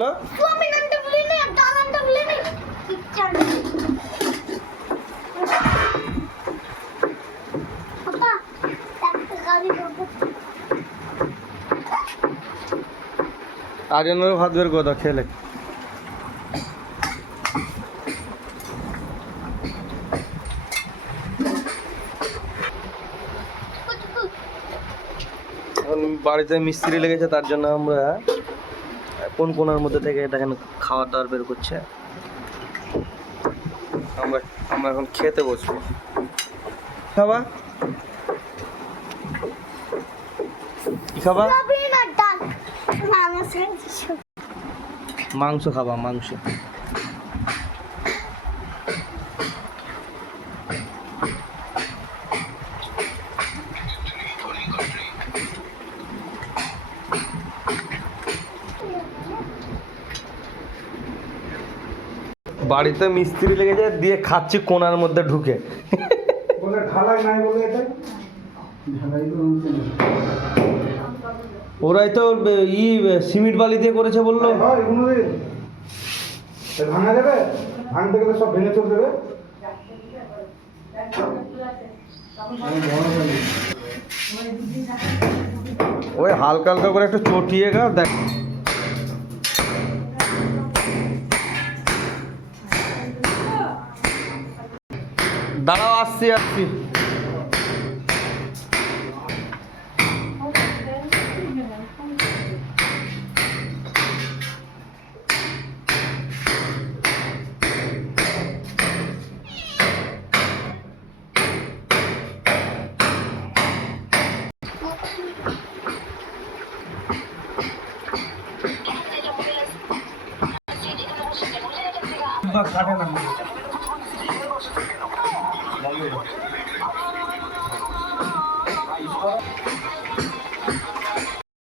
hello তুমি নামটা বলি না নামটা বলি না চল পাপা একটা গাড়ি করবো আরিয়ানের ভাত বের করে দাও খেলে এখন বাড়িতে মিস্ত্রি লেগেছে তার জন্য আমরা কোন কোনার মধ্যে থেকে দেখেন খাওয়া দাওয়ার বের করছে আমরা আমরা এখন খেতে বসবো খাবা কি খাবা মাংস খাবা মাংস বাড়িতে মিস্ত্রি লেগেছে দিয়ে খাচ্ছি কোনার মধ্যে ঢুকে বলে ঢালাই নাই বলে এটা ঢালাই তো ওরাই তো সিমেন্ট বালি দিয়ে করেছে বললো হয় কোনোদিন ভাঙা যাবে ভাঙতে গেলে সব ভেঙে চলে দেবে ওই হালকা হালকা করে একটু চটিয়ে গা দেখ দাঁড়াও আসছি আসছি কাটে না